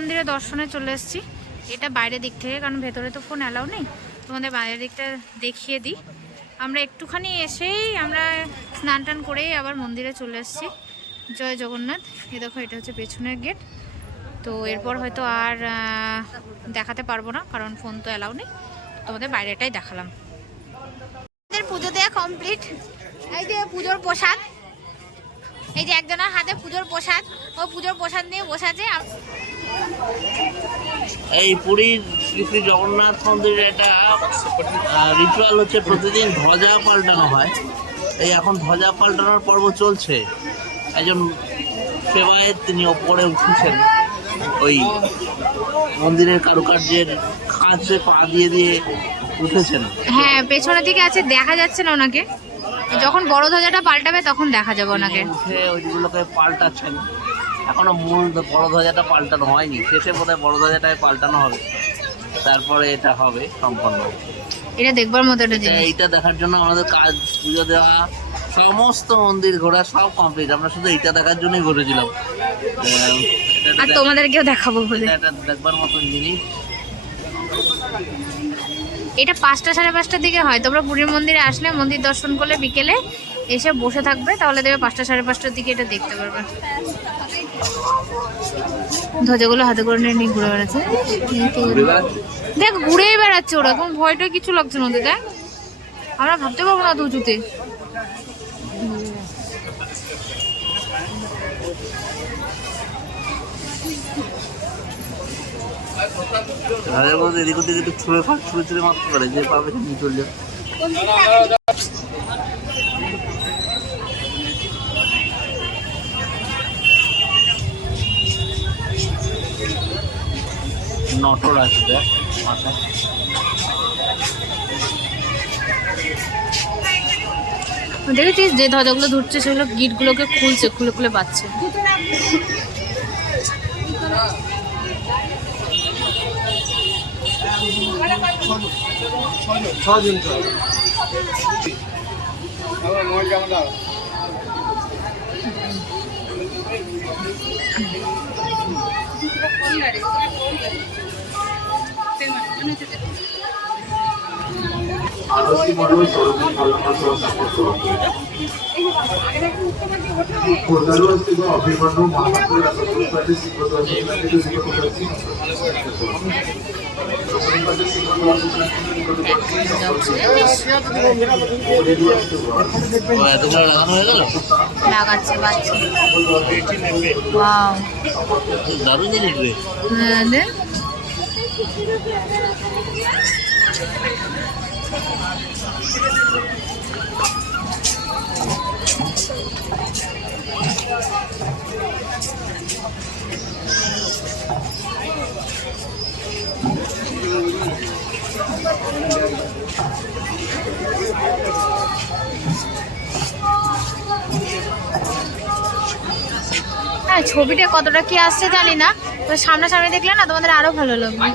মন্দিরে দর্শনে চলে এসেছি। এটা বাইরের দিক থেকে, কারণ ভেতরে তো ফোন অ্যালাউ নেই। তোমাদের বাইরের দিকটা দেখিয়ে দিই। আমরা একটুখানি এসেই আমরা স্নান টান করেই আবার মন্দিরে চলে এসেছি। জয় জগন্নাথ। এ দেখো, এটা হচ্ছে পেছনের গেট। তো এরপর হয়তো আর দেখাতে পারবো না, কারণ ফোন তো অ্যালাউ নেই। তোমাদের বাইরেটাই দেখালাম। আমাদের পুজো দেওয়া কমপ্লিট। এই যে পুজোর প্রসাদ, এই যে একজনের হাতে পুজোর প্রসাদ, ও পুজোর প্রসাদ নিয়ে বসে আছে। এই পুরীর শ্রী শ্রী জগন্নাথ মন্দিরের একটা রিচুয়াল হচ্ছে প্রতিদিন ধ্বজা পাল্টানো হয়। এই এখন ধ্বজা পাল্টানোর পর্ব চলছে। একজন সেবায়েত তিনি ওপরে উঠেছেন, ওই মন্দিরের কারুকার্যের কাছে পা দিয়ে দিয়ে উঠেছেন। হ্যাঁ, পেছনের দিকে আছে, দেখা যাচ্ছে না ওনাকে। যখন বড় ধ্বজাটা পাল্টাবে তখন দেখা যাবে ওনাকে। উঠে ওইগুলোকে পাল্টাচ্ছেন। এখনো মূল বড় ধ্বজাটা পাল্টানো হয়নি, শেষে বোধহয় বড় ধ্বজাটাই পাল্টানো হবে, তারপরে এটা হবে সম্পন্ন। এটা দেখবার মতো একটা জিনিস। এইটা দেখার জন্য আমাদের কাজ, পুজো দেওয়া, সমস্ত মন্দির ঘোরা সব কমপ্লিট। আমরা শুধু এইটা দেখার জন্যই ঘুরেছিলাম, আর তোমাদেরকেও দেখাবো বলে। এটা দেখবার মতন জিনিস। এটা 5টা সাড়ে 5টার দিকে হয়। তোমরা পুরীর মন্দিরে আসলে, মন্দির দর্শন করলে বিকেলে এসে বসে থাকবে, তাহলে দেবে 5টা সাড়ে 5টার দিকে এটা দেখতে পারবে। ধ্বজাগুলো হাতে করে নিয়ে ঘুরে বেড়াচ্ছে। দেখ, ঘুরেই বেড়াচ্ছে ওরা, কোনো ভয়টা কিছু লাগছে না ওদের। দেখ, আমরা ভাবতে পারবো না তো উঁচুতে। এদিক ওদিক একটু ছুঁড়ে ছুঁড়ে মারতে পারে, যে পাবে নিয়ে চলে যাবে। নটর আছে দেখ মাথায়। দেখেছিস যে ধ্বজাগুলো ধরছে, সেগুলো গিটগুলোকে খুলছে, খুলে খুলে পাচ্ছে। লাগাচ্ছে বাচ্চা। দারুণ জিনিস রে। হ্যাঁ, ছবিটা কতটা কি আসছে জানি না, তো সামনাসামনি দেখলে না তোমাদের আরো ভালো লাগবে।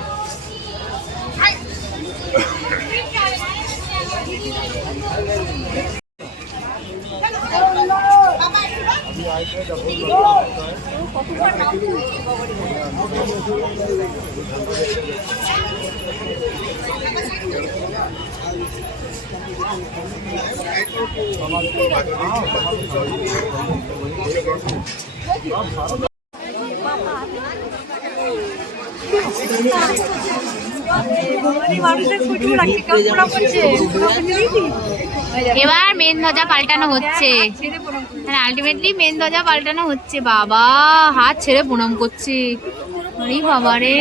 এবার মেন ধ্বজা পাল্টানো হচ্ছে, আলটিমেটলি মেন ধ্বজা পাল্টানো হচ্ছে। বাবা হাত ছেড়ে প্রণাম করছে। আরে বাবা রে,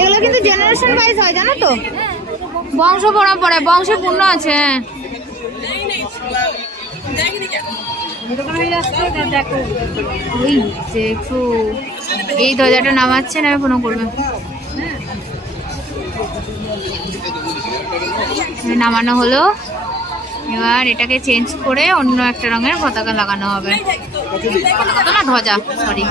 এগুলো কিন্তু জেনারেশন ওয়াইজ হয়, জানো তো, বংশ পরম্পরায় বংশে পূর্ণ আছে। ওই দেখো, এই ধ্বজাটা নামাচ্ছে, না প্রণাম করবে। নামানো হলো, এবার এটাকে চেঞ্জ করে অন্য একটা রঙের পতাকা লাগানো হবে। পতাকা তো না, ধ্বজা, সরি।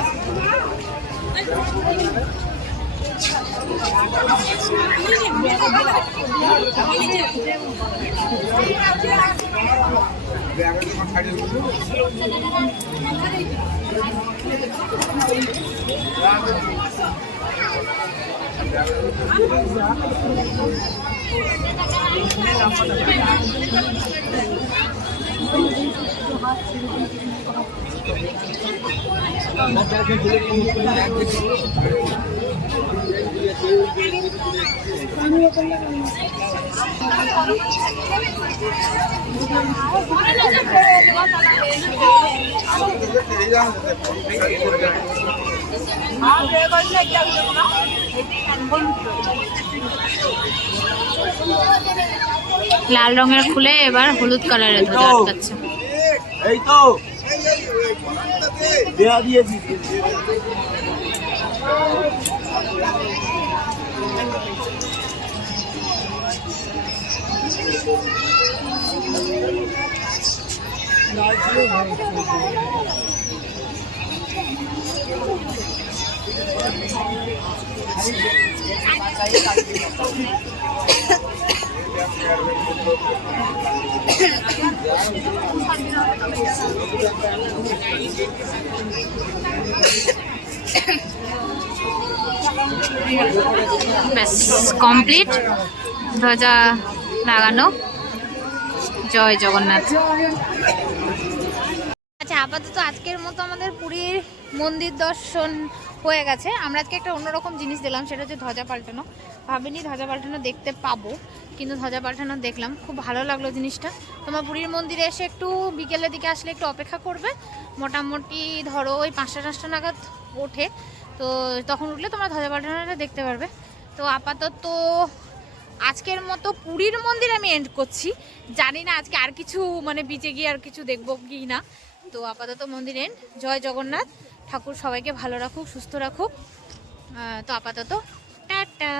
লাল রঙের খুলে এবার হলুদ কালারের ধ্বজা আটকাচ্ছে। এই তো দেয়া দিয়েছি। ব্যাস কমপ্লিট, ধ্বজা লাগানো। জয় জগন্নাথ। আচ্ছা, আপাতত আজকের মতো আমাদের পুরীর মন্দির দর্শন হয়ে গেছে। আমরা আজকে একটা অন্যরকম জিনিস দিলাম, সেটা হচ্ছে ধ্বজা পাল্টানো। ভাবিনি ধ্বজা পাল্টানো দেখতে পাবো, কিন্তু ধ্বজা পাল্টানো দেখলাম, খুব ভালো লাগলো জিনিসটা। তোমার পুরীর মন্দিরে এসে একটু বিকেলের দিকে আসলে একটু অপেক্ষা করবে, মোটামুটি ধরো ওই 5টা নাগাদ ওঠে, তো তখন উঠলে তোমরা ধ্বজা পাল্টানোটা দেখতে পারবে। তো আপাতত আজকের মতো পুরীর মন্দির আমি এন্ড করছি। জানি না আজকে আর কিছু মানে বিচে গিয়ে আর কিছু দেখবো কি না। তো আপাতত মন্দির এন্ড। জয় জগন্নাথ। ঠাকুর সবাইকে ভালো রাখুক, সুস্থ রাখুক। তো আপাতত টাটা।